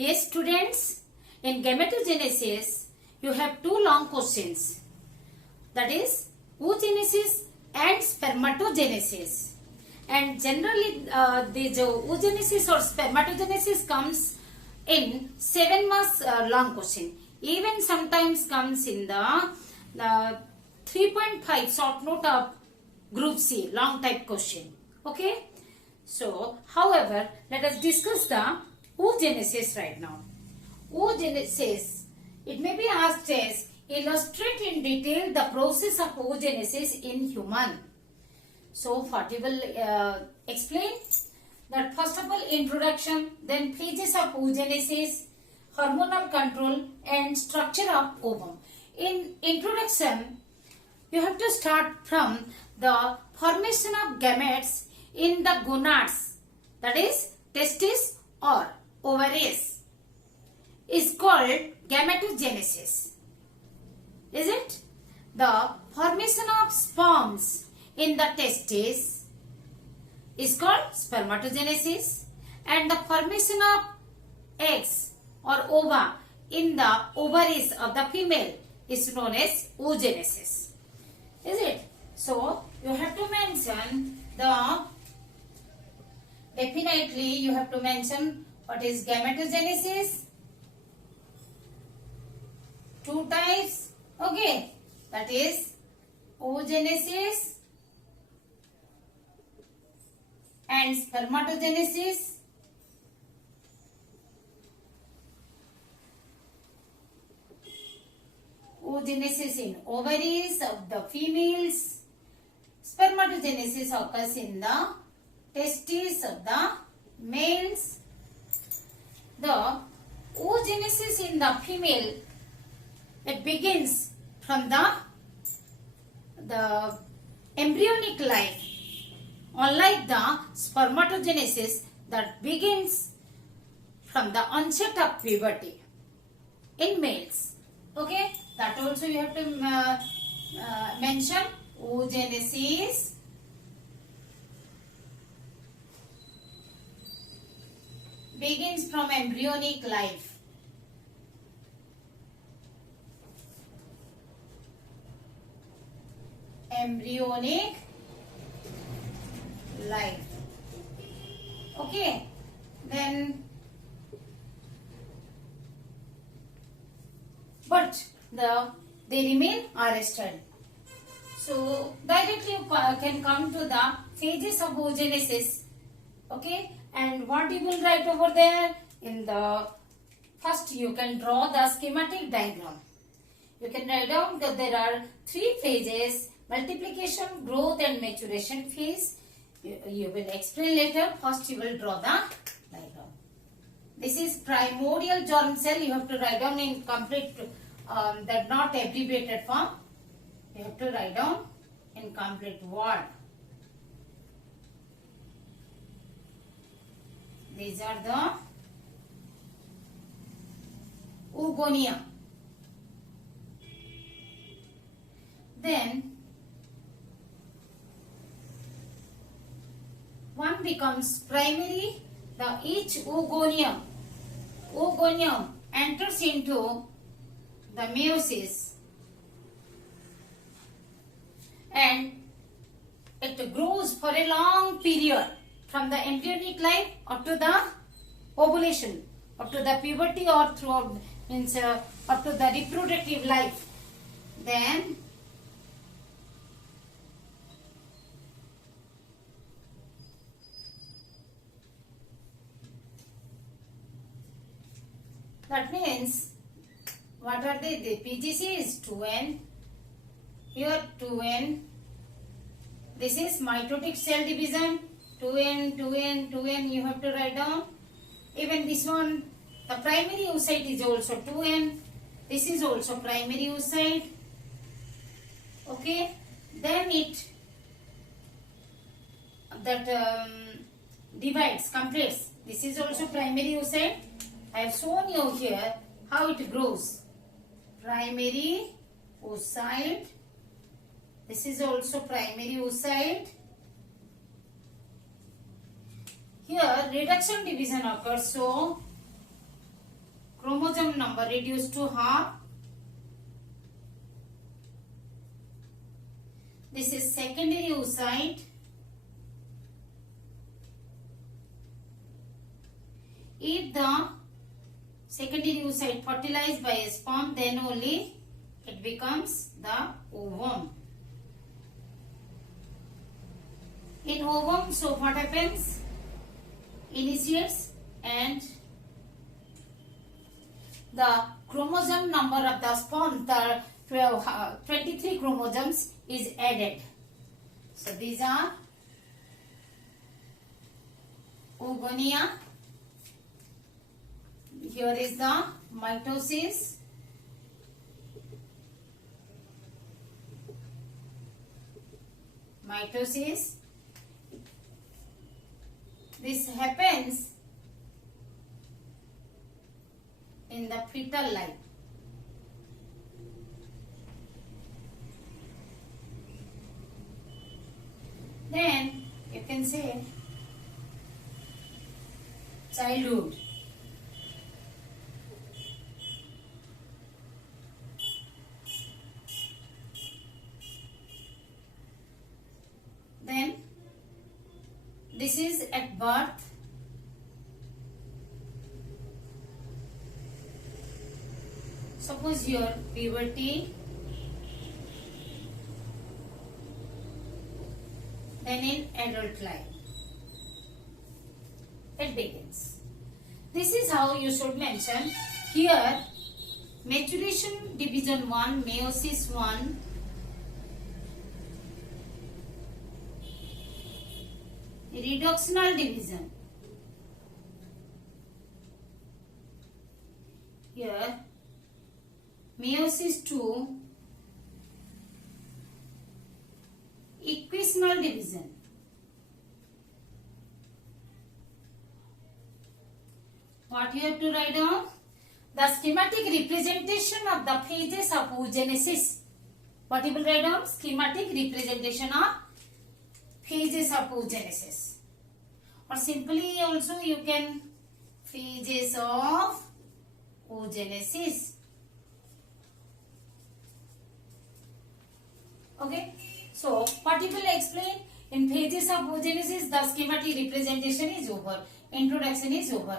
Yes, students, in gametogenesis, you have two long questions. That is, oogenesis and spermatogenesis. And generally, the oogenesis or spermatogenesis comes in 7 marks long question. Even sometimes comes in the 3.5 short note of group C, long type question. Okay. So, however, let us discuss the oogenesis right now. Oogenesis, it may be asked as illustrate in detail the process of oogenesis in human. So, what we will explain that first of all introduction, then phases of oogenesis, hormonal control and structure of ovum. In introduction, you have to start from the formation of gametes in the gonads, that is testes or ovaries, is called gametogenesis. Is it? The formation of sperms in the testes is called spermatogenesis, and the formation of eggs or ova in the ovaries of the female is known as oogenesis. Is it? So, you have to mention the definitely you have to mention what is gametogenesis. Two types. Okay. That is oogenesis and spermatogenesis. Oogenesis in ovaries of the females. Spermatogenesis occurs in the testes of the males. The oogenesis in the female, it begins from the embryonic life, unlike the spermatogenesis that begins from the onset of puberty in males. Okay, that also you have to mention. Oogenesis begins from embryonic life. Embryonic life. Okay. Then, but they remain arrested. So, directly you can come to the phases of oogenesis. Okay. And what you will write over there? In the first you can draw the schematic diagram. You can write down that there are 3 phases: multiplication, growth and maturation phase. You will explain later. First you will draw the diagram. This is primordial germ cell. You have to write down in complete, that not abbreviated form. You have to write down in complete word. These are the oogonia. Then one becomes primary. Each oogonium enters into the meiosis and it grows for a long period from the embryonic life up to the ovulation, up to the puberty, or throughout means up to the reproductive life. Then that means what are they? The PGC is 2N. Here 2N. This is mitotic cell division. 2N, 2N, 2N you have to write down. Even this one, the primary oocyte is also 2N. This is also primary oocyte. Okay. Then it divides, completes. This is also primary oocyte. I have shown you here how it grows. Primary oocyte. This is also primary oocyte. Here reduction division occurs, so chromosome number reduced to half. This is secondary oocyte. If the secondary oocyte fertilized by a sperm, then only it becomes the ovum. In ovum, so what happens? Initiates, and the chromosome number of the sperm, the 23 chromosomes is added. So these are oogonia. Here is the mitosis. Mitosis. This happens in the fetal life. Then you can say childhood. Then this is at birth. Suppose your puberty. Then in adult life, it begins. This is how you should mention here. Maturation division 1, meiosis 1, reductional division. Here meiosis 2, equational division. What you have to write down? The schematic representation of the phases of oogenesis. What you will write down? Schematic representation of phases of oogenesis. Or simply also you can phases of oogenesis. Okay. So, what you will explain? In phases of oogenesis, the schematic representation is over. Introduction is over.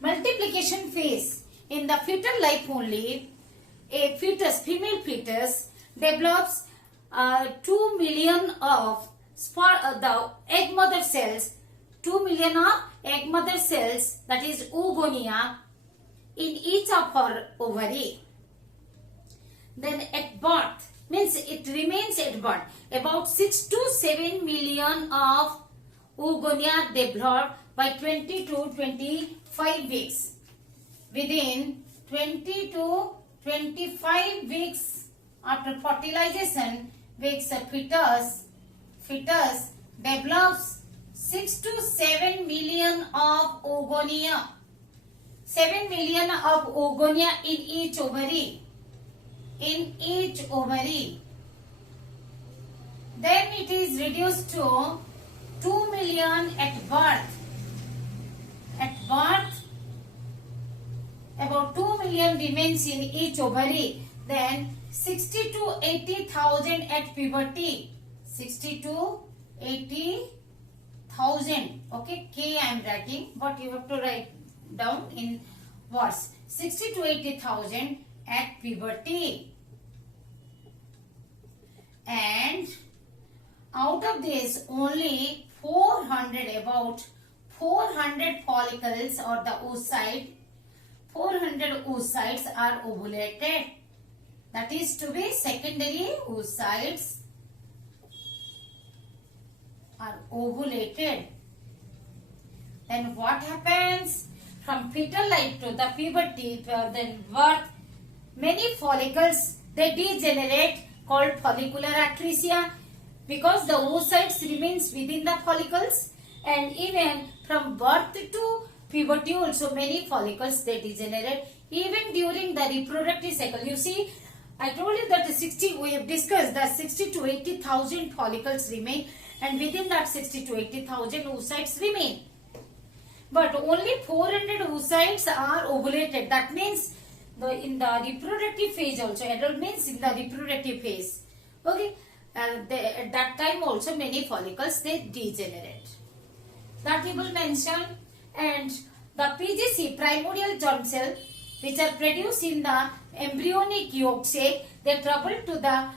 Multiplication phase. In the fetal life only, a fetus, female fetus, develops 2 million of the egg mother cells, 2 million of egg mother cells, that is oogonia, in each of her ovary. Then at birth, means it remains at birth, about 6 to 7 million of oogonia develop by 20 to 25 weeks. Within 20 to 25 weeks after fertilization, weeks a fetus develops 6 to 7 million of oogonia. 7 million of oogonia in each ovary. In each ovary. Then it is reduced to 2 million at birth. At birth, about 2 million remains in each ovary. Then 60 to 80,000 at puberty. 60 to 80,000. Okay, K I am writing, but you have to write down in words. 60 to 80,000 at puberty. And out of this, only 400, about 400 follicles or the oocyte, 400 oocytes are ovulated. That is to be secondary oocytes are ovulated. Then what happens? From fetal life to the puberty, then birth, many follicles, they degenerate, called follicular atresia, because the oocytes remains within the follicles, and even from birth to puberty also many follicles they degenerate. Even during the reproductive cycle, you see, I told you that we have discussed that 60 to 80,000 follicles remain, and within that 60 to 80,000 oocytes remain. but only 400 oocytes are ovulated. That means in the reproductive phase also, adult means in the reproductive phase. Okay, at that time also many follicles they degenerate. That we will mention. And the PGC, primordial germ cell, which are produced in the embryonic yolk sac, they travel to the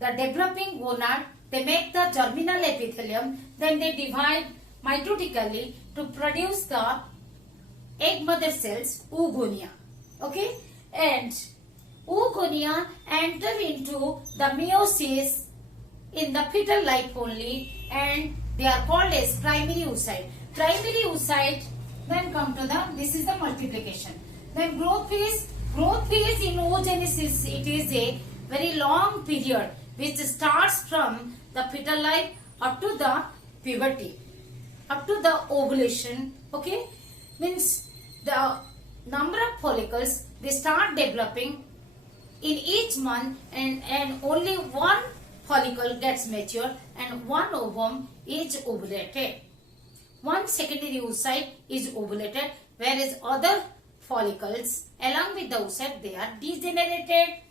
developing gonad. They make the germinal epithelium. Then they divide mitotically to produce the egg mother cells, oogonia. Okay, and oogonia enter into the meiosis in the fetal life only, and they are called as primary oocyte. Primary oocyte then come to this is the multiplication. Then growth phase in oogenesis, it is a very long period which starts from the fetal life up to the puberty, up to the ovulation. Okay, means the number of follicles they start developing in each month, and only one follicle gets mature and one ovum is ovulated. One secondary oocyte is ovulated, whereas other follicles along with the oocyte they are degenerated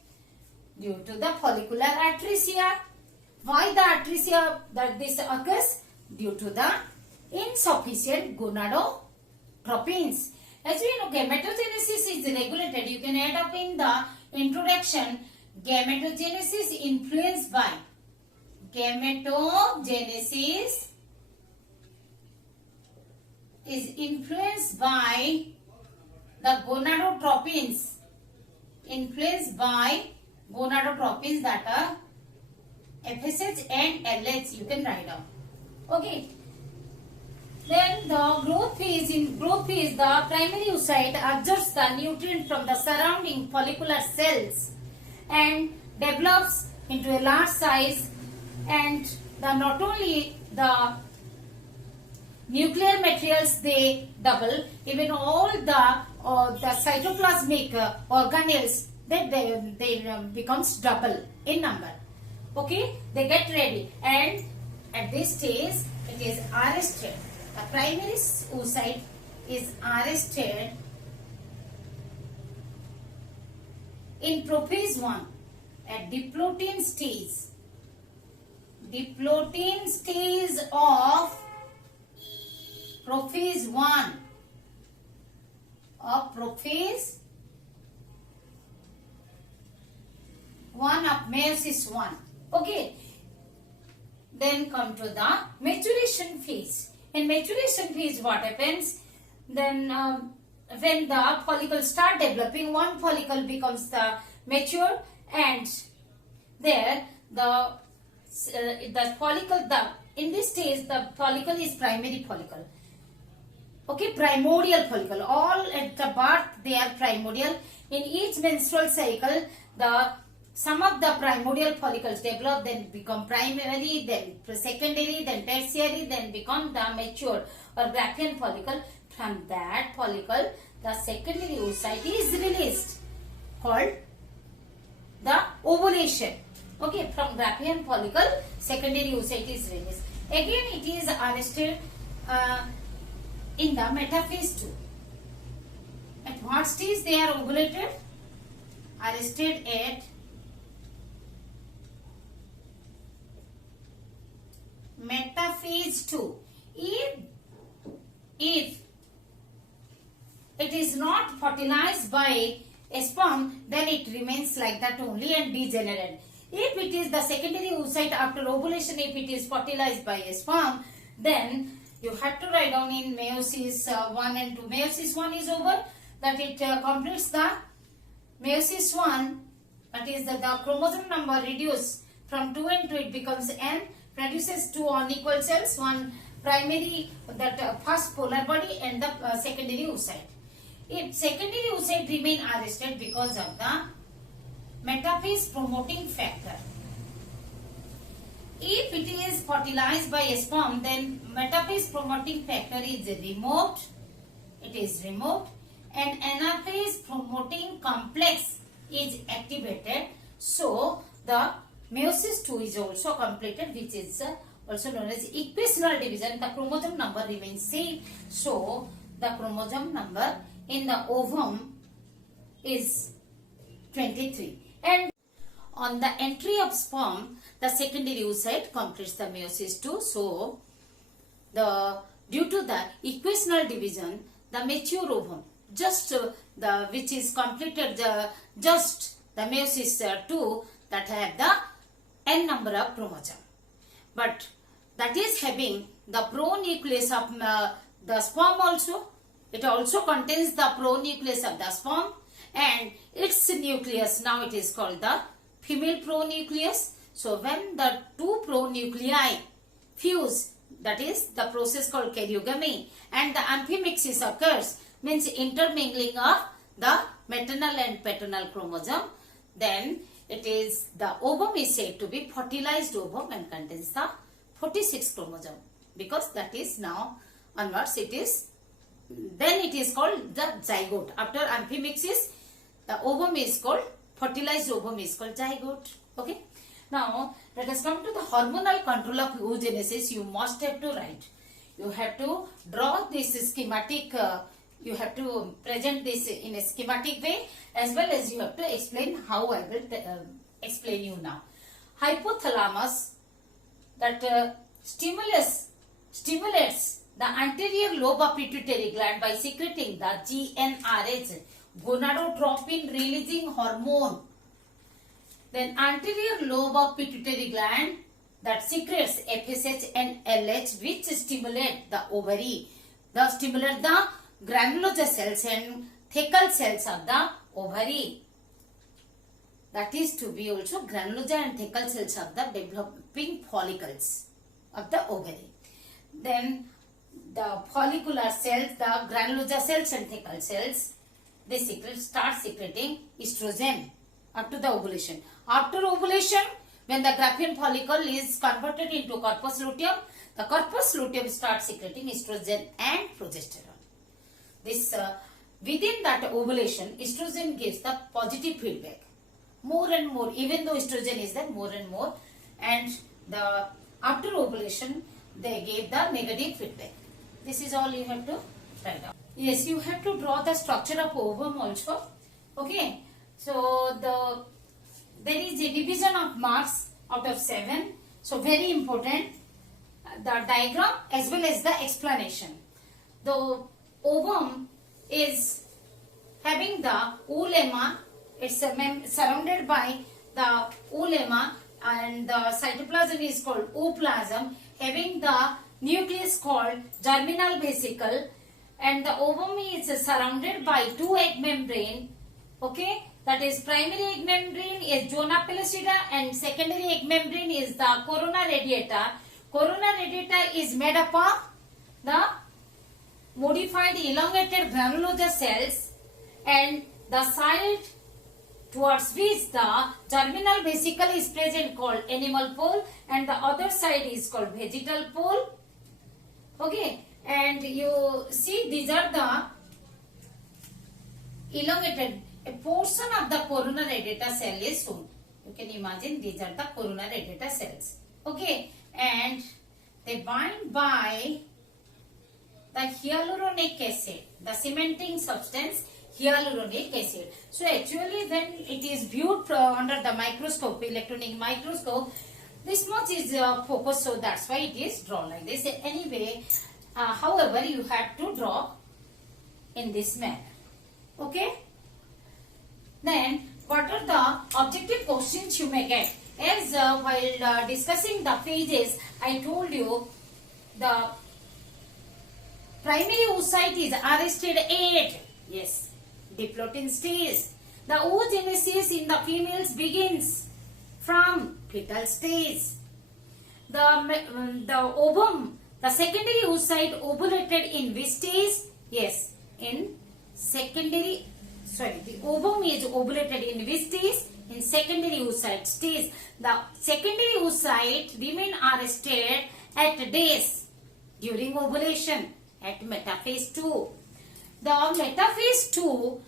due to the follicular atresia. Why the atresia that this occurs? Due to the insufficient gonadotropins. As we know, gametogenesis is regulated. You can add up in the introduction. Gametogenesis influenced by is influenced by the gonadotropins. Influenced by gonadotropins that are FSH and LH. You can write down. Okay. Then the growth phase. In growth phase, the primary oocyte absorbs the nutrient from the surrounding follicular cells and develops into a large size, and not only the nuclear materials they double, even all the cytoplasmic organelles they becomes double in number. Okay, they get ready, and at this stage it is arrested. The primary oocyte is arrested in prophase 1 at diplotin stage. Diplotin stage of prophase 1 of prophase 1 of meiosis 1. Okay. Then come to the maturation phase. In maturation phase, what happens? Then when the follicles start developing, one follicle becomes the mature, and there the follicle, in this stage the follicle is primary follicle. Okay, primordial follicle. All at the birth they are primordial. In each menstrual cycle, some of the primordial follicles develop, then become primary, then secondary, then tertiary, then become the mature or Graafian follicle. From that follicle, the secondary oocyte is released, called the ovulation. Okay, from Graafian follicle, secondary oocyte is released. Again, it is arrested in the metaphase 2. At what stage they are ovulated? Arrested at metaphase 2. If it is not fertilized by a sperm, then it remains like that only and degenerate. If it is the secondary oocyte after ovulation, if it is fertilized by a sperm, then you have to write down in meiosis 1 and 2. Meiosis 1 is over, that it completes the meiosis 1, that is the chromosome number reduced from 2 and 2, it becomes N, produces 2 unequal cells, one primary, that first polar body, and the secondary oocyte. If secondary oocyte remain arrested because of the metaphase promoting factor. If it is fertilized by a sperm, then metaphase promoting factor is removed. It is removed, and anaphase promoting complex is activated. So the meiosis 2 is also completed, which is also known as equational division. The chromosome number remains same. So the chromosome number in the ovum is 23. And on the entry of sperm, the secondary oocyte completes the meiosis II. So, due to the equational division, the mature ovum, which is completed just the meiosis II, that have the n number of chromosome. But that is having the pronucleus of the sperm also. It also contains the pronucleus of the sperm, and its nucleus, now it is called the female pronucleus. So when the two pronuclei fuse, that is the process called karyogamy, and the amphimixis occurs, means intermingling of the maternal and paternal chromosome, then it is the ovum is said to be fertilized ovum and contains the 46 chromosome, because that is now onwards then it is called the zygote. After amphimixis, the ovum is called, fertilized ovum is called zygote. Okay. Now let us come to the hormonal control of oogenesis. You must have to write. You have to draw this schematic. You have to present this in a schematic way, as well as you have to explain how I will explain you now. Hypothalamus, that stimulates the anterior lobe of pituitary gland by secreting the GnRH, gonadotropin releasing hormone. Then anterior lobe of pituitary gland that secretes FSH and LH, which stimulate the ovary, stimulate the granulosa cells and thecal cells of the ovary. That is to be also granulosa and thecal cells of the developing follicles of the ovary. Then the follicular cells, the granulosa cells and thecal cells, they start secreting estrogen up to the ovulation. After ovulation, when the Graafian follicle is converted into corpus luteum, the corpus luteum starts secreting estrogen and progesterone. This within that ovulation, estrogen gives the positive feedback. More and more, even though estrogen is there, more and more, and the after ovulation, they gave the negative feedback. This is all you have to write down. Yes, you have to draw the structure of ovum also. Okay. So there is a division of marks out of 7. So very important, the diagram as well as the explanation. The ovum is having the oolemma. It's surrounded by the oolemma, and the cytoplasm is called ooplasm, having the nucleus called germinal vesicle, and the ovum is surrounded by two egg membrane. Okay, that is primary egg membrane is zona pellucida and secondary egg membrane is the corona radiata. Corona radiata is made up of the modified elongated granulosa cells, and the side towards which the germinal vesicle is present called animal pole, and the other side is called vegetal pole. Okay, and you see these are the elongated, a portion of the corona radiata cell is shown. You can imagine these are the corona radiata cells. Okay, and they bind by the hyaluronic acid, the cementing substance hyaluronic acid. So actually when it is viewed under the microscope, electronic microscope, this much is focused, so that's why it is drawn like this. Anyway, however, you have to draw in this manner. Okay. Then what are the objective questions you may get? As while discussing the phases, I told you the primary oocyte is arrested at, yes, diplotin stage. The oogenesis in the females begins from fetal stage. The ovum, the secondary oocyte ovulated in which stage? Yes, in secondary, the ovum is ovulated in which stage? In secondary oocyte stage. The secondary oocyte remain arrested at days during ovulation at metaphase 2. The metaphase 2,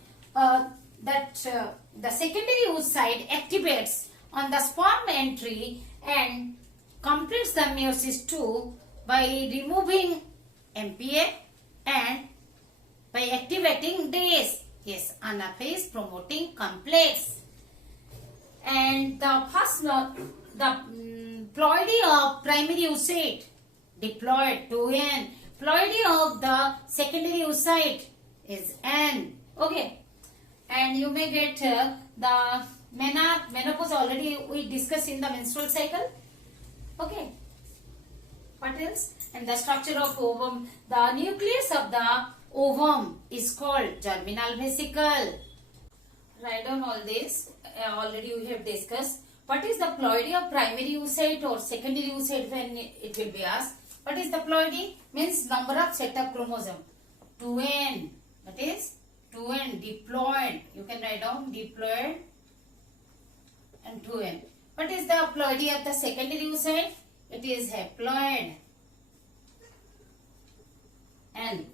the secondary oocyte activates on the sperm entry and completes the meiosis II by removing MPA and by activating this. Yes, anaphase promoting complex. And the first ploidy of primary oocyte diploid 2n. Ploidy of the secondary oocyte is n. Okay. And you may get the menopause already we discussed in the menstrual cycle. Okay. What else? And the structure of ovum. The nucleus of the ovum is called germinal vesicle. Write down all this. Already we have discussed. What is the ploidy of primary oocyte or secondary oocyte when it will be asked? What is the ploidy? Means number of set of chromosome. 2n. That is 2n. Diploid. You can write down diploid and 2n. What is the ploidy of the secondary oocyte? It is haploid. And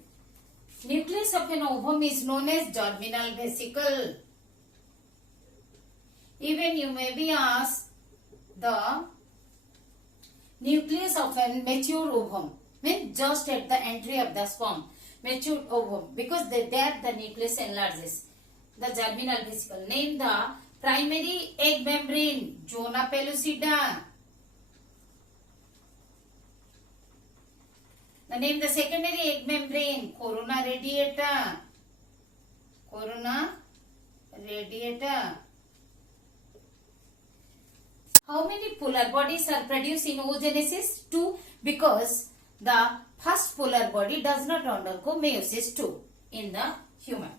nucleus of an ovum is known as germinal vesicle. Even you may be asked the nucleus of a mature ovum, means just at the entry of the sperm, mature ovum, because there the nucleus enlarges. The germinal vesicle. Name the primary egg membrane, zona pellucida. Name the secondary egg membrane, corona radiata. Corona radiata. How many polar bodies are produced in oogenesis? 2, because the first polar body does not undergo meiosis 2 in the human.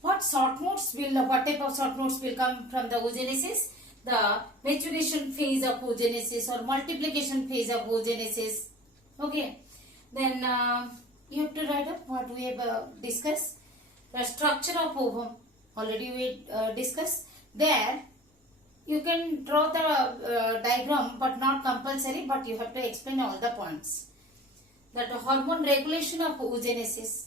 What short notes what type of short notes will come from the oogenesis? The maturation phase of oogenesis or multiplication phase of oogenesis. Okay. Then you have to write up what we have discussed. The structure of ovum. Already we discussed. There you can draw the diagram, but not compulsory, but you have to explain all the points. That hormone regulation of oogenesis,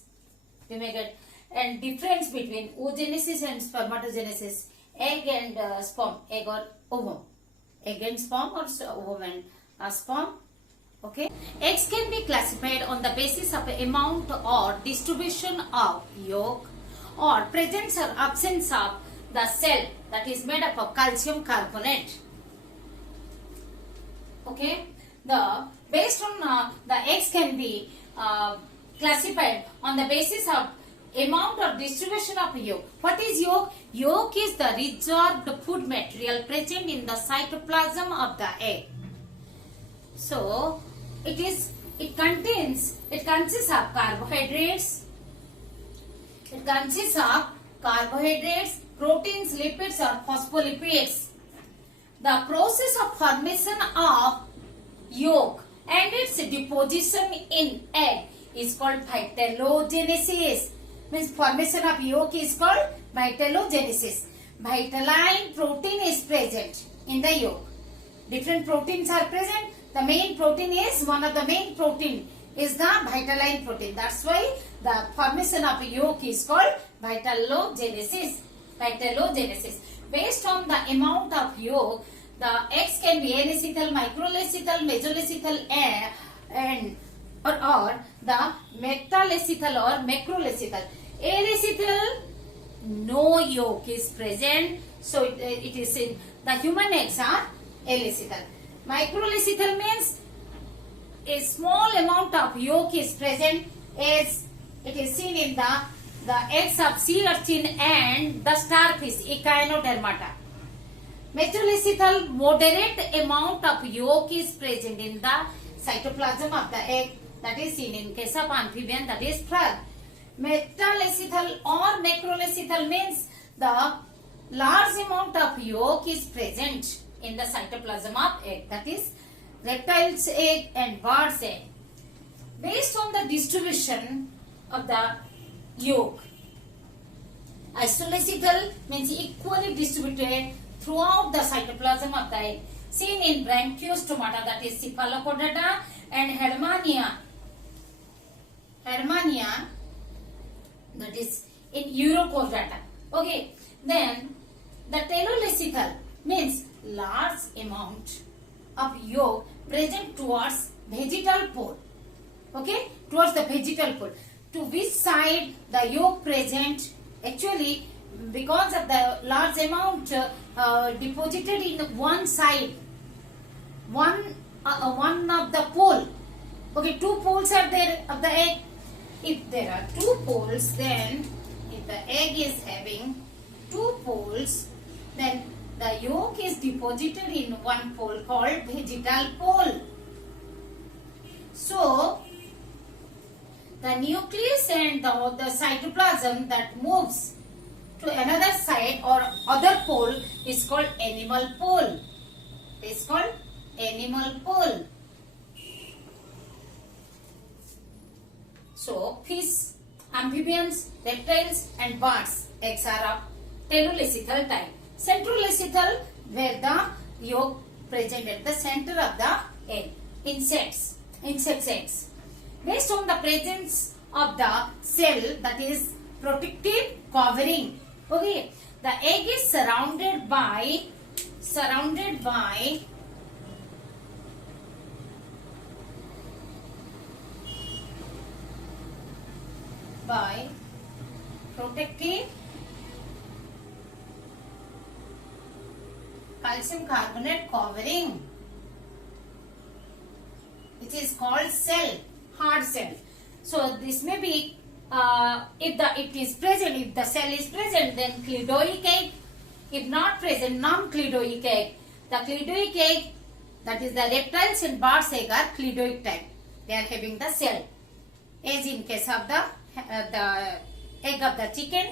you may get, and difference between oogenesis and spermatogenesis, egg and sperm, egg or ovum, egg and sperm or ovum and sperm. Okay. Eggs can be classified on the basis of amount or distribution of yolk or presence or absence of the cell that is made up of calcium carbonate. Okay. Based on the eggs can be classified on the basis of amount or distribution of yolk. What is yolk? Yolk is the resorbed food material present in the cytoplasm of the egg. So it consists of carbohydrates. It consists of carbohydrates, proteins, lipids or phospholipids. The process of formation of yolk and its deposition in egg is called vitellogenesis. Means formation of yolk is called vitellogenesis. Vitelline protein is present in the yolk. Different proteins are present. The main protein is, one of the main protein is the vitelline protein. That's why the formation of yolk is called vitellogenesis. Vitellogenesis. Based on the amount of yolk, the eggs can be alecythal, microalecythal, mesoalecythal and or the metaalecythal or macroalecythal. Alecythal, no yolk is present. So it is in the human eggs are alecythal. Microalecythal means a small amount of yolk is present, as it is seen in the eggs of sea urchin and the starfish Echinodermata. Mesoalecythal, moderate amount of yolk is present in the cytoplasm of the egg, that is seen in case of amphibian, that is frog. Metaalecythal or macroalecythal means the large amount of yolk is present in the cytoplasm of egg, that is reptiles egg and birds egg. Based on the distribution of the yolk, isoalecythal means equally distributed throughout the cytoplasm of the egg, seen in Branchiostomata, that is Cephalochordata, and Hermania, that is in Urochordata. Okay, then the teloalecythal means large amount of yolk present towards vegetal pole. Okay, towards the vegetal pole. to which side the yolk present. Actually, because of the large amount deposited in one side, one of the pole. Okay, two poles are there of the egg. If there are two poles, then if the egg is having two poles, then the yolk is deposited in one pole called vegetal pole. So, the nucleus and the cytoplasm that moves to another side or other pole is called animal pole. It is called animal pole. So, fish, amphibians, reptiles and birds, eggs are of telolecithal type. Centrolecithal, where the yolk present at the center of the egg. Insects eggs. Based on the presence of the cell, that is protective covering. Okay, the egg is surrounded by protective calcium carbonate covering, which is called cell, hard cell. So this may be if the cell is present, then cleidoic egg. If not present, non-cleidoic egg. The cleidoic egg, that is the reptiles and birds egg, are cleidoic type. They are having the cell. As in case of the egg of the chicken.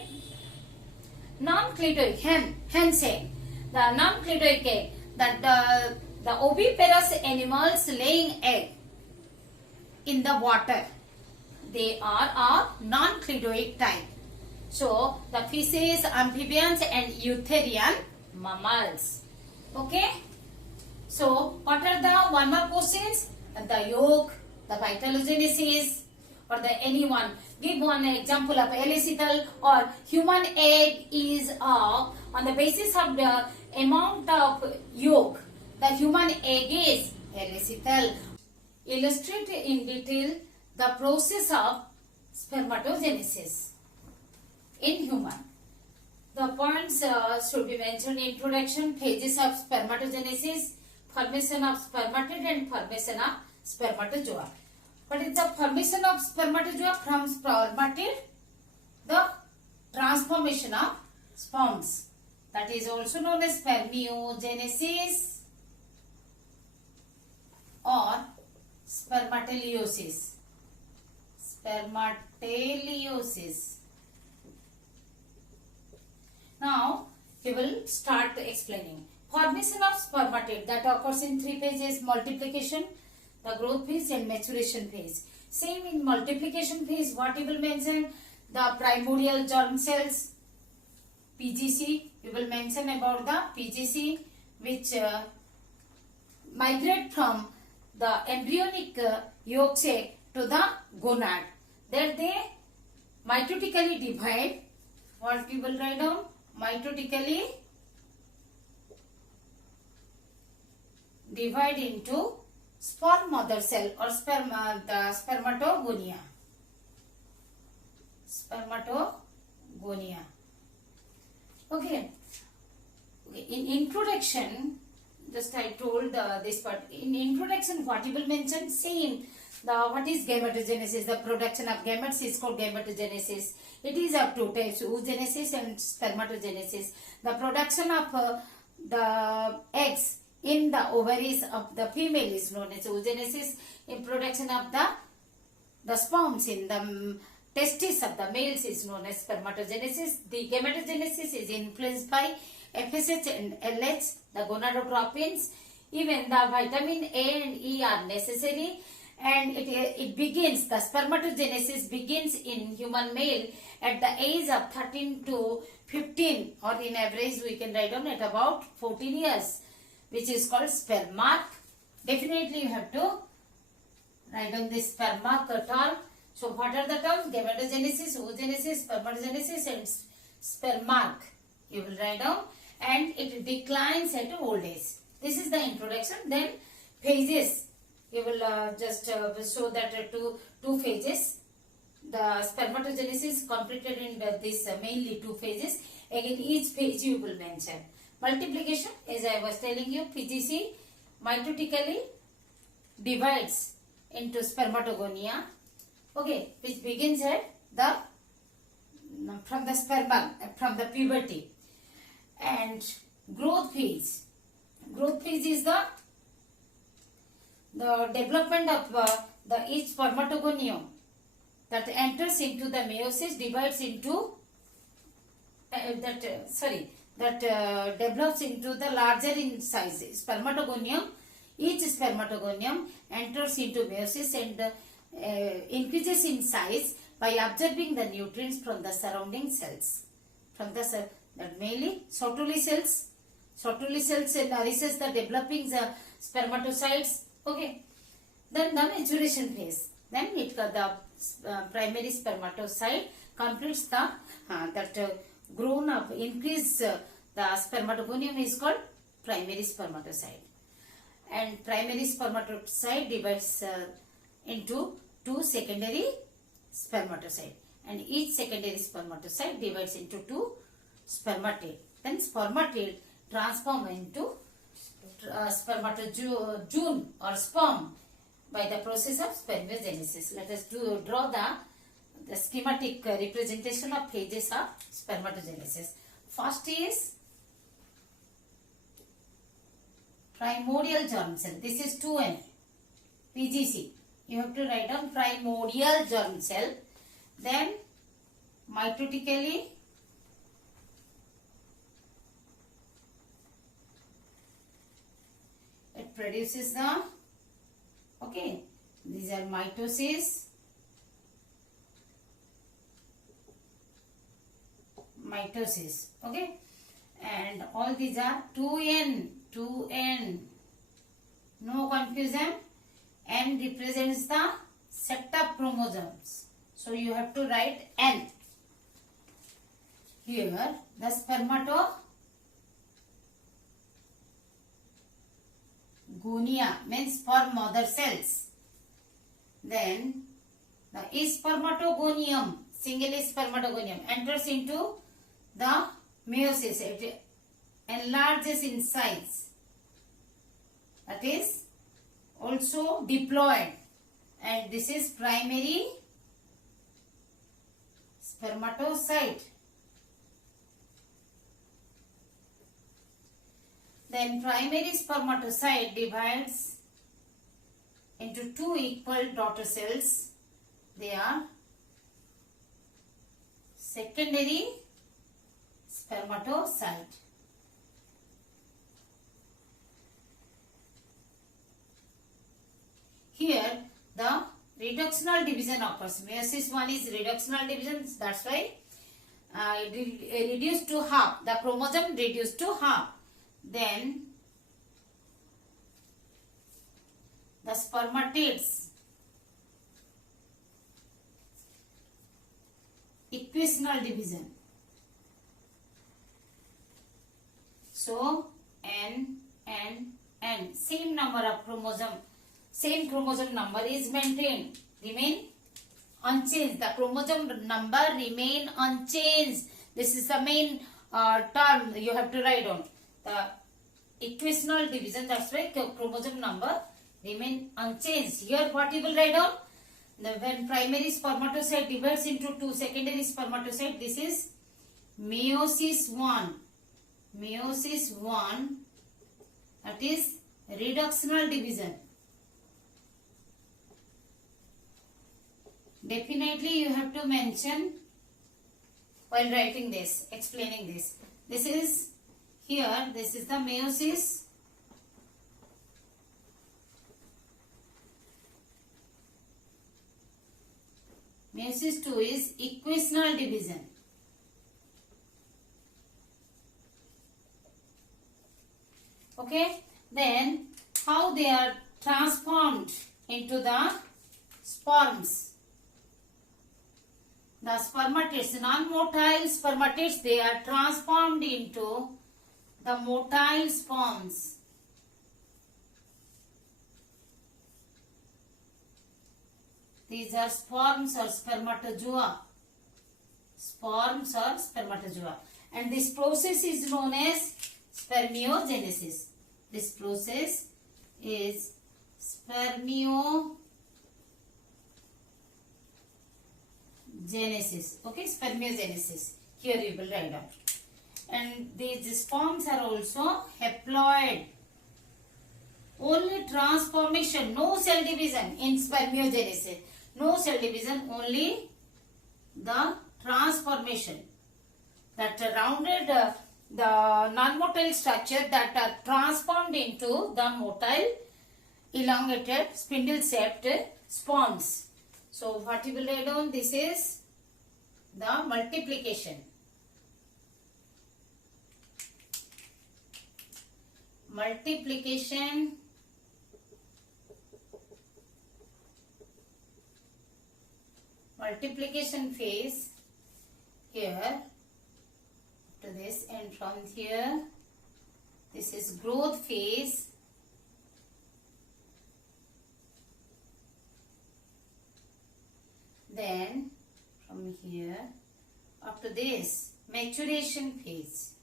Non-cleidoic hen's egg. The non-cleidoic egg, that the oviparous animals laying egg in the water, they are of non-cleidoic type. So, the fishes, amphibians and eutherian mammals. Okay. So, what are the one more questions? The yolk, the vitellogenesis, or the anyone. Give one example of elecithal or human egg is on the basis of the amount of yolk. The human egg is elecithal. Illustrate in detail the process of spermatogenesis in human. The points should be mentioned: introduction, phases of spermatogenesis, formation of spermatid and formation of spermatozoa. What is the formation of spermatozoa? From spermatid, the transformation of sperms, that is also known as spermiogenesis or spermatoleiosis. Now, we will start explaining. Formation of spermatid, that occurs in three phases: multiplication, the growth phase and maturation phase. Same in multiplication phase, what we will mention? The primordial germ cells, PGC. We will mention about the PGC, which migrate from the embryonic yolk sac to the gonad. There they mitotically divide. What we will write down? Mitotically divide into sperm mother cell or the spermatogonia. Okay. In introduction, just I told this part. In introduction, what you will mention? Same. What is gametogenesis? The production of gametes is called gametogenesis. It is of two types: oogenesis and spermatogenesis. The production of the eggs in the ovaries of the female is known as oogenesis. In production of the sperms in the testes of the males is known as spermatogenesis. The gametogenesis is influenced by FSH and LH, the gonadotropins. Even the vitamin A and E are necessary, and it begins, the spermatogenesis begins in human male at the age of 13 to 15, or in average we can write down at about 14 years, which is called sperm mark. Definitely you have to write down this sperm mark term. So what are the terms? Gametogenesis, oogenesis, spermatogenesis and sperm mark. You will write down, and it declines at old age. This is the introduction. Then phases. You will just show that two phases. the spermatogenesis completed in this mainly two phases. Again, each phase you will mention. Multiplication, as I was telling you, PGC mitotically divides into spermatogonia, okay, which begins at the from the sperma, from the puberty. And growth phase is the development of the each spermatogonium that enters into the meiosis, divides into develops into the larger in size spermatogonium. Each spermatogonium enters into meiosis and increases in size by absorbing the nutrients from the surrounding cells. From the cell, that mainly Sertoli cells nourishes the developing the spermatocytes. Okay. Then the maturation phase. Then the primary spermatocyte completes the grown up, increase the spermatogonium is called primary spermatocyte. And primary spermatocyte divides into two secondary spermatocyte, and each secondary spermatocyte divides into two spermatid. Then spermatid transform into spermatozoon or sperm by the process of spermiogenesis. Let us draw the schematic representation of phases of spermatogenesis. First is primordial germ cell. This is 2N, PGC. You have to write down primordial germ cell. Then mitotically it produces the, okay, these are mitosis, okay, and all these are 2N, no confusion. N represents the set of chromosomes, so you have to write N. Here the spermatogonia means for mother cells. Then the spermatogonium, single spermatogonium, enters into the meiosis. It enlarges in size. That is also diploid, and this is primary spermatocyte. Then primary spermatocyte divides into two equal daughter cells. They are secondary spermatocyte. Here the reductional division occurs. Meiosis 1 is reductional division. That's why reduced to half. The chromosome reduced to half. Then the spermatids, equational division. So N, same number of chromosome. Same chromosome number is maintained, remain unchanged. The chromosome number remain unchanged. This is the main term you have to write on. The equational division, that's why chromosome number remain unchanged. Here what you will write down? When primary spermatocyte divides into two secondary spermatocyte, this is meiosis 1. Meiosis 1, that is reductional division. Definitely you have to mention while writing this, explaining this. This is here, this is the meiosis. Meiosis 2 is equational division. Okay, then how they are transformed into the sperms. The spermatids, non-motile spermatids, they are transformed into the motile sperms. These are sperms or spermatozoa. Sperms or spermatozoa. And this process is known as spermiogenesis. This process is spermiogenesis. Okay, spermiogenesis. Here you will write down. And these sperms are also haploid. Only transformation, no cell division in spermiogenesis. No cell division, only the transformation. That rounded the non-motile structure that are transformed into the motile elongated spindle-shaped sperms. So what you will write down? This is the multiplication. Multiplication phase here to this, and from here this is growth phase. Then from here up to this maturation phase.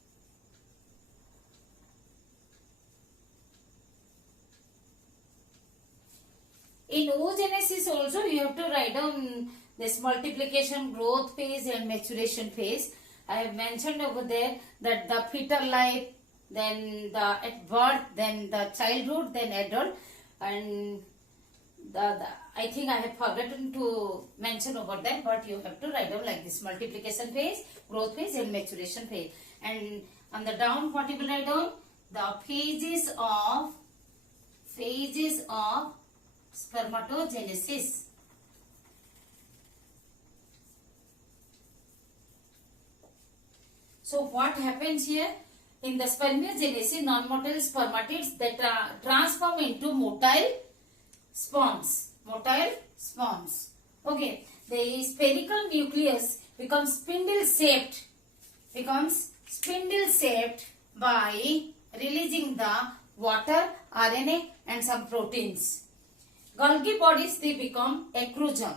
In oogenesis also you have to write down this multiplication, growth phase and maturation phase. I have mentioned over there that the fetal life, then the at birth, then the childhood, then adult, and I think I have forgotten to mention over there, but you have to write down like this: multiplication phase, growth phase and maturation phase. And on the down what you will write down? The phases of spermatogenesis. So what happens here? In the spermiogenesis, non-motile spermatids that transform into motile sperms. Motile sperms. Okay. The spherical nucleus becomes spindle-shaped. By releasing the water, RNA and some proteins. Golgi bodies, they become acrosome.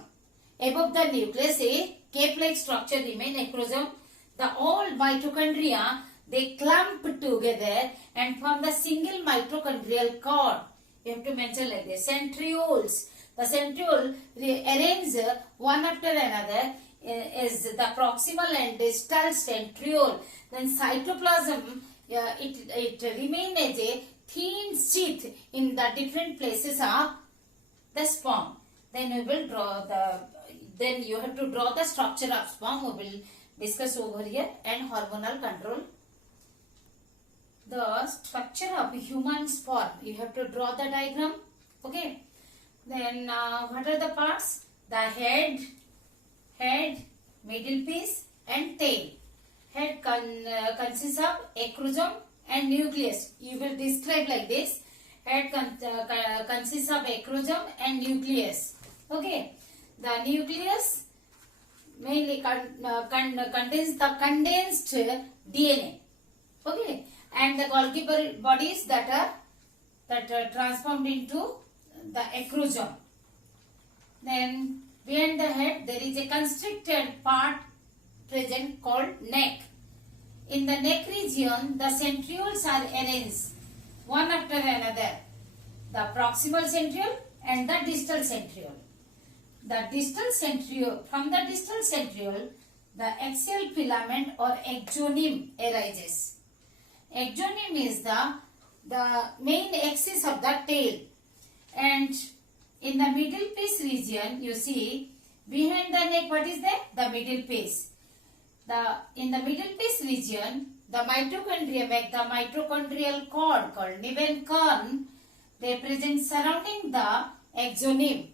Above the nucleus, a cape-like structure remain acrosome. The all mitochondria, they clump together and form the single mitochondrial cord. You have to mention like this. Centrioles. The centriole arrange one after another is the proximal and distal centriole. Then cytoplasm, it remain as a thin sheath in the different places of the sperm. Then you will draw then you have to draw the structure of sperm. We will discuss over here. And hormonal control. The structure of human sperm, you have to draw the diagram. Okay. Then what are the parts? The head, middle piece and tail. Head consists of acrosome and nucleus. You will describe like this. Head consists of acrosome and nucleus. Okay. The nucleus mainly contains the condensed DNA. Okay. And the Golgi bodies that are transformed into the acrosome. Then behind the head there is a constricted part present called neck. In the neck region, the centrioles are arranged one after another. The proximal centriole and the distal centriole. The distal centriole, from the distal centriole, the axial filament or axoneme arises. Axoneme is the main axis of the tail. And in the middle piece region, you see behind the neck, what is there? The middle piece. In the middle piece region, the mitochondria make the mitochondrial cord called Nebenkorn. They present surrounding the axoneme.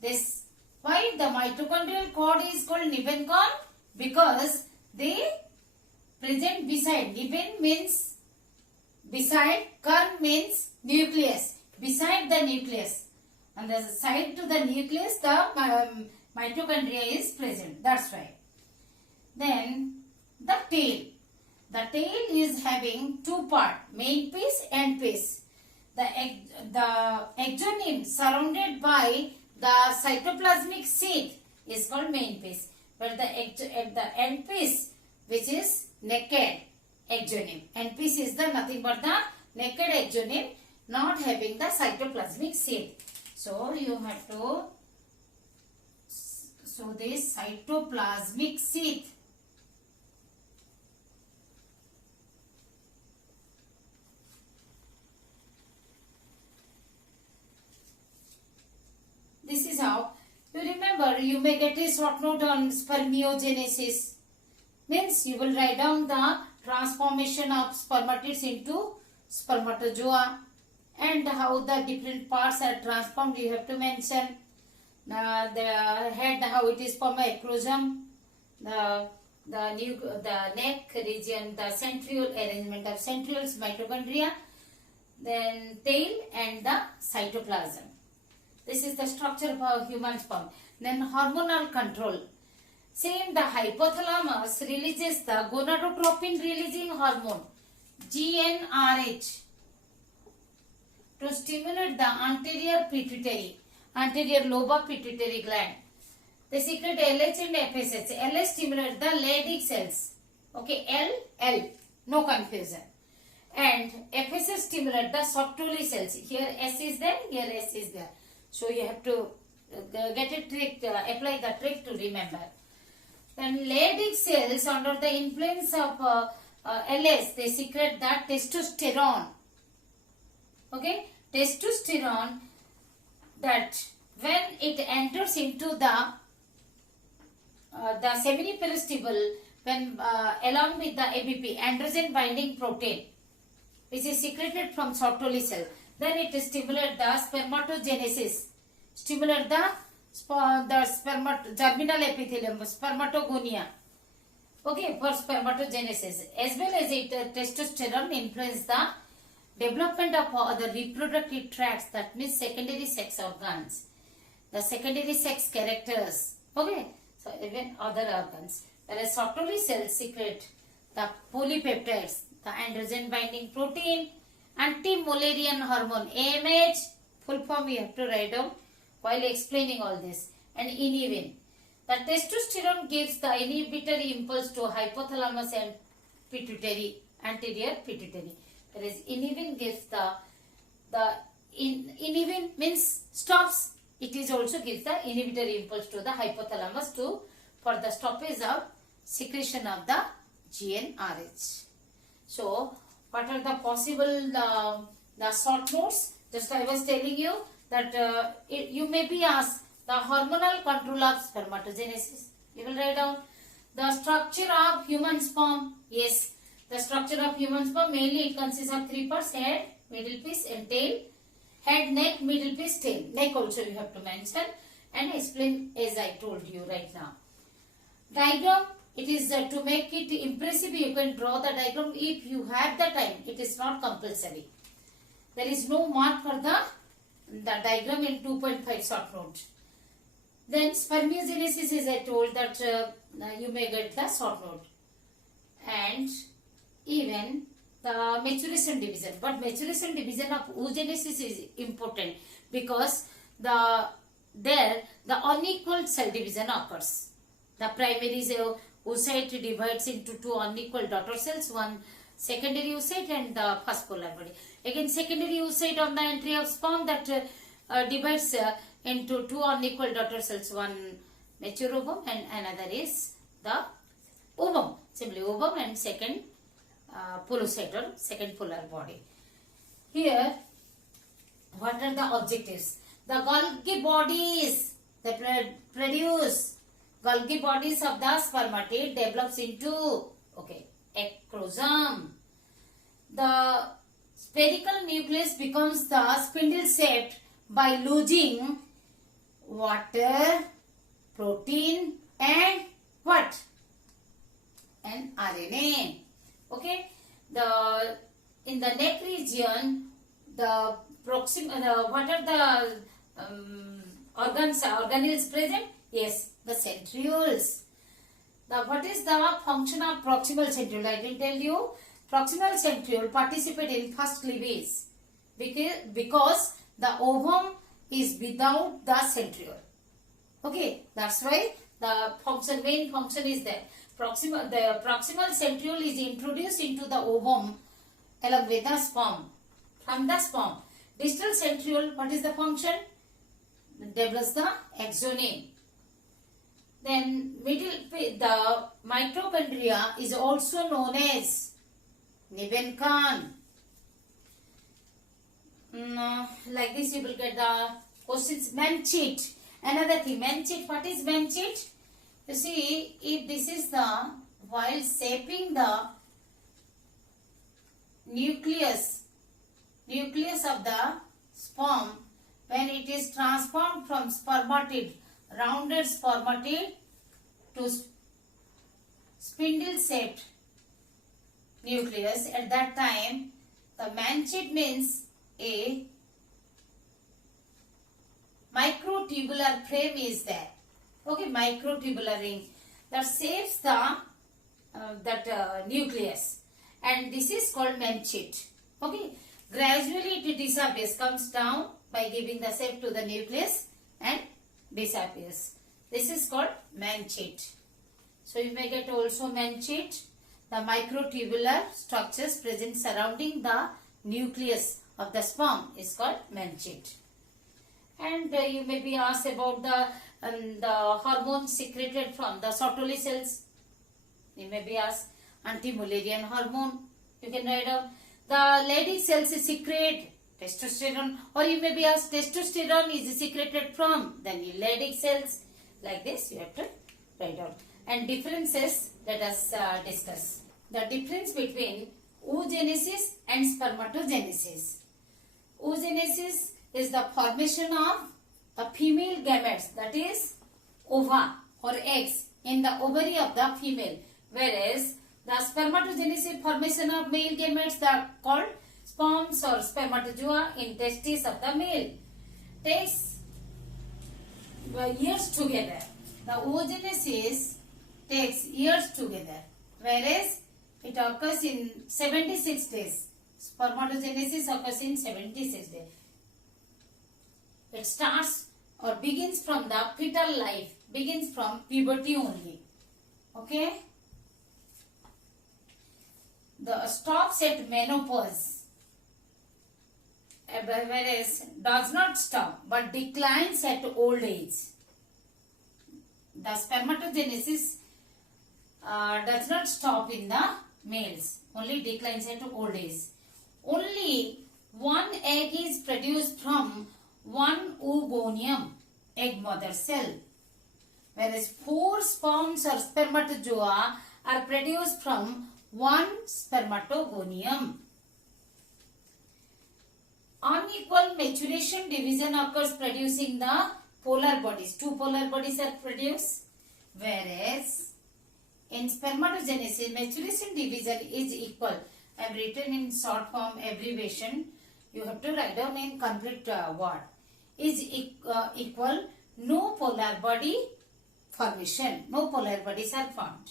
This why the mitochondrial cord is called Nebenkorn? Because they present beside. Neben means beside, kern means nucleus. Beside the nucleus. On the side to the nucleus, the mitochondria is present. That's why. Then the tail. The tail is having two parts, main piece and piece. the exonym surrounded by the cytoplasmic sheath is called main piece, but the end piece, which is naked exonym, end piece is the nothing but the naked exonym not having the cytoplasmic sheath. So you have to show this cytoplasmic sheath. This is how you remember. You may get a short note on spermiogenesis. Means you will write down the transformation of spermatids into spermatozoa and how the different parts are transformed. You have to mention the head, how it is formed by acrosome, the neck region, the centriole, arrangement of centrioles, mitochondria, then tail and the cytoplasm. This is the structure of a human sperm. Then hormonal control. Same, the hypothalamus releases the gonadotropin releasing hormone GnRH to stimulate the anterior lobe of pituitary gland. They secrete LH and FSH. LH stimulates the Leydig cells. Okay, L, no confusion. And FSH stimulates the Sertoli cells. Here S is there, here S is there. So you have to get a trick, apply the trick to remember. Then Leydig cells under the influence of LS, they secrete the testosterone. Okay, testosterone, that when it enters into the seminiferous tubule, when along with the ABP, androgen binding protein, which is secreted from Sertoli cell, then it stimulates the spermatogenesis, stimulate the germinal epithelium, spermatogonia. Okay, for spermatogenesis, as well as it testosterone influence the development of other reproductive tracts, that means secondary sex organs, the secondary sex characters. Okay, so even other organs. Whereas Sertoli cells secrete the polypeptides, the androgen binding protein, anti-Mullerian hormone, AMH, full form you have to write down while explaining all this, and inhibin. The testosterone gives the inhibitory impulse to hypothalamus and pituitary, anterior pituitary. Whereas inhibin gives inhibin means stops. It is also gives the inhibitory impulse to the hypothalamus for the stoppage of secretion of the GnRH. So what are the possible the short notes? Just I was telling you that you may be asked the hormonal control of spermatogenesis. You will write down the structure of human sperm. Yes, the structure of human sperm mainly it consists of three parts: head, middle piece and tail. Head, neck, middle piece, tail. Neck also you have to mention and explain as I told you right now. Diagram, it is to make it impressive, you can draw the diagram if you have the time. It is not compulsory. There is no mark for the diagram in 2.5 short note. Then spermiogenesis, as I told that you may get the short note. And even the maturation division. But maturation division of oogenesis is important because the unequal cell division occurs. The primary oocyte divides into two unequal daughter cells, one secondary oocyte and the first polar body. Again, secondary oocyte on the entry of sperm that divides into two unequal daughter cells, one mature ovum and another is the ovum, simply ovum, and second polycyte or second polar body. Here, what are the objectives? The Golgi bodies, they produce Golgi bodies of the spermatid develops into acrosome. The spherical nucleus becomes the spindle shaped by losing water, protein and what? And RNA. Okay. In the neck region, what are the organelles present? Yes, the centrioles. What is the function of proximal centriole? I will tell you. Proximal centriole participate in first cleavage. because the ovum is without the centriole. Okay, that's why the main function is there. The proximal centriole is introduced into the ovum along with the sperm. From the sperm, distal centriole, what is the function? Develops the axoneme. Then the mitochondria is also known as Nebenkan. Like this you will get the questions. Menchit. Another thing, menchit. What is menchit? You see, if this is while shaping the nucleus of the sperm, when it is transformed from spermatid, rounded spermatid to spindle shaped nucleus, at that time the menchit means a microtubular frame is there. Okay, microtubular ring that shapes the nucleus, and this is called menchit. Okay, gradually it disappears, comes down by giving the shape to the nucleus and disappears. This is called menchit. So you may get also menchit, the microtubular structures present surrounding the nucleus of the sperm is called menchit. And you may be asked about the hormones secreted from the Sertoli cells. You may be asked anti-Mullerian hormone. You can write down. The Leydig cells secrete testosterone, or you may be asked testosterone is secreted from the Leydig cells. Like this you have to write down. And differences, let us discuss. The difference between oogenesis and spermatogenesis. Oogenesis is the formation of the female gametes, that is ova or eggs in the ovary of the female, whereas the spermatogenesis, formation of male gametes, are called sperms or spermatozoa in testes of the male. Takes years together. The oogenesis takes years together, whereas it occurs in 76 days. Spermatogenesis occurs in 76 days. It starts or begins from the fetal life, begins from puberty only. Okay? The stops at menopause, whereas does not stop but declines at old age. The spermatogenesis does not stop in the males, only declines at old age. Only one egg is produced from one oogonium, egg mother cell, whereas 4 sperms or spermatozoa are produced from one spermatogonium. Unequal maturation division occurs, producing the polar bodies. 2 polar bodies are produced, whereas in spermatogenesis maturation division is equal. I have written in short form abbreviation. You have to write down in complete word. Is equal, no polar body formation. No polar bodies are formed.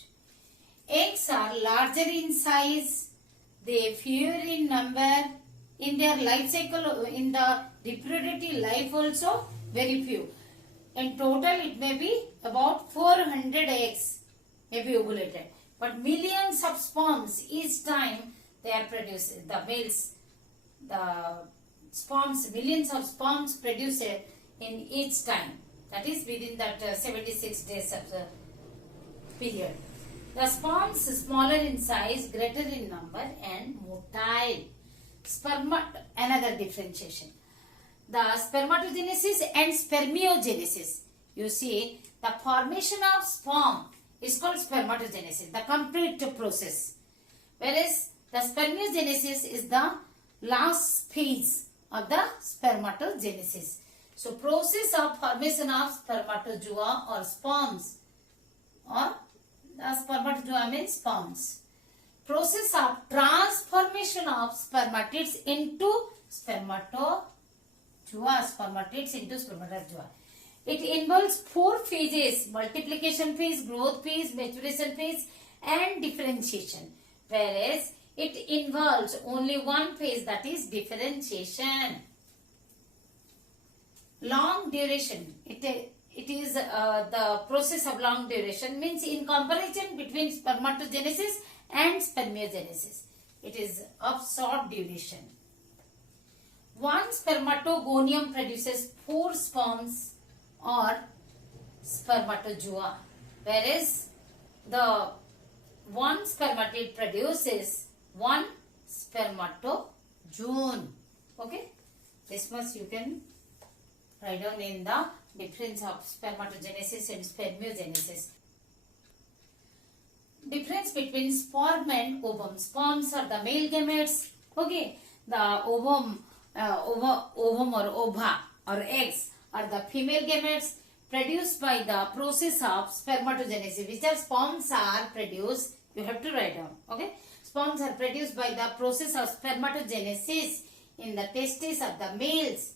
Eggs are larger in size. They fewer in number. In their life cycle, in the reproductive life also, very few. In total, it may be about 400 eggs may be ovulated. But millions of sperms each time they are produced. The males, the sperms, millions of sperms produced in each time. That is within that 76 days of the period. The sperms smaller in size, greater in number and motile. Another differentiation. The spermatogenesis and spermiogenesis. You see, the formation of sperm is called spermatogenesis, the complete process. Whereas the spermiogenesis is the last phase of the spermatogenesis. So, process of formation of spermatozoa or sperms, or the spermatozoa means sperms. Process of transformation of spermatids into spermatozoa. It involves 4 phases: multiplication phase, growth phase, maturation phase and differentiation. Whereas It involves only one phase, that is differentiation. Long duration. It is the process of long duration, means in comparison between spermatogenesis and spermiogenesis. It is of short duration. One spermatogonium produces 4 sperms or spermatozoa, whereas the one spermatid produces 1 spermatozone. Okay, this much you can write down in the difference of spermatogenesis and spermiogenesis. Difference between sperm and ovum. Sperms are the male gametes. Okay, the ovum or ova or eggs are the female gametes produced by the process of spermatogenesis. Which are sperms are produced, you have to write down. Okay, sperms are produced by the process of spermatogenesis in the testes of the males.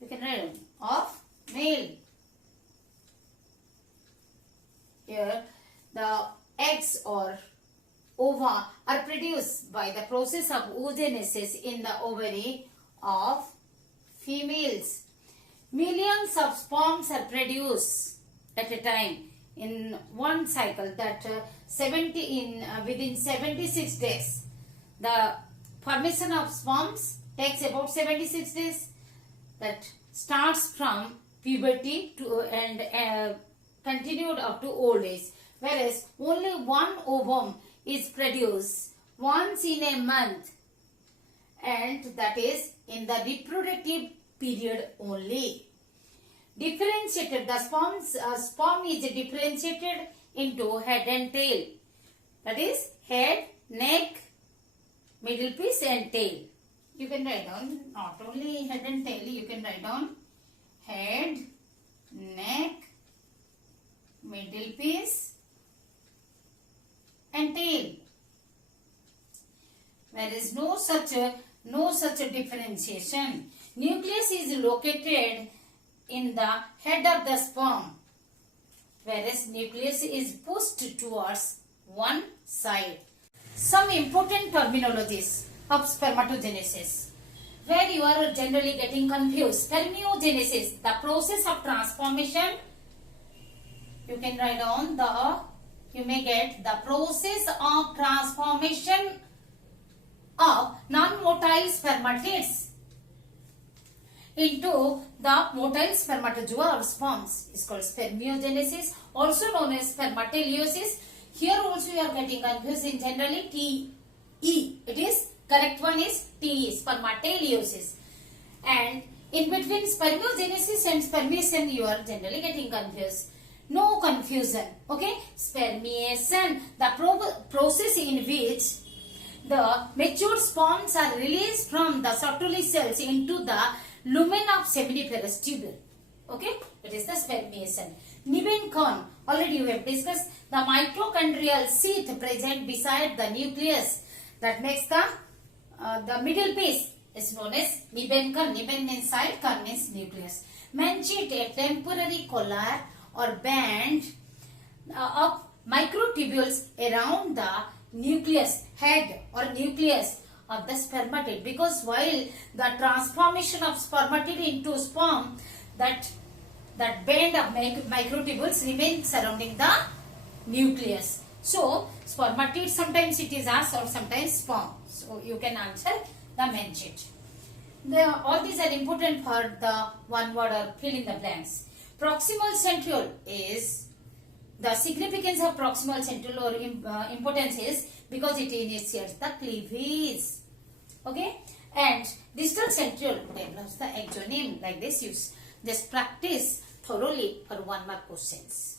You can write down of male. Here the eggs or ova are produced by the process of oogenesis in the ovary of females. Millions of sperms are produced at a time in one cycle, that within 76 days. The formation of sperms takes about 76 days. That starts from puberty to and continued up to old age, whereas only one ovum is produced once in a month, and that is in the reproductive period only. Differentiated, the sperm is differentiated into head and tail, that is head, neck, middle piece and tail. You can write down not only head and tail, you can write down head, neck, middle piece and tail. There is no such a differentiation. Nucleus is located in the head of the sperm, whereas nucleus is pushed towards one side. Some important terminologies of spermatogenesis where you are generally getting confused. Spermiogenesis, the process of transformation. You can write down you may get the process of transformation of non-motile spermatids into the motile spermatozoa or sperms is called spermiogenesis, also known as spermatoleiosis. Here also you are getting confused in generally TE. It is correct one is TE, spermatoleiosis. And in between spermiogenesis and spermiation you are generally getting confused. No confusion. Okay, spermiation, the process in which the mature sperms are released from the Sertoli cells into the lumen of seminiferous tubule. Okay, that is the spermiation. Nebenkorn, already we have discussed, the mitochondrial sheath present beside the nucleus that makes the middle piece is known as Nebenkorn. Neben means side, korn means nucleus. Menchyte, a temporary collar or band of microtubules around the nucleus, head or nucleus of the spermatid, because while the transformation of spermatid into sperm, that band of microtubules remain surrounding the nucleus. So spermatid, sometimes it is us or sometimes sperm. So you can answer the menchyte. All these are important for the one word or fill in the blanks. Proximal centriole is, the significance of proximal centriole or importance is because it initiates the cleavage. Okay, and distal centriole develops the exonyme. Like this, you just practice thoroughly for 1 mark questions.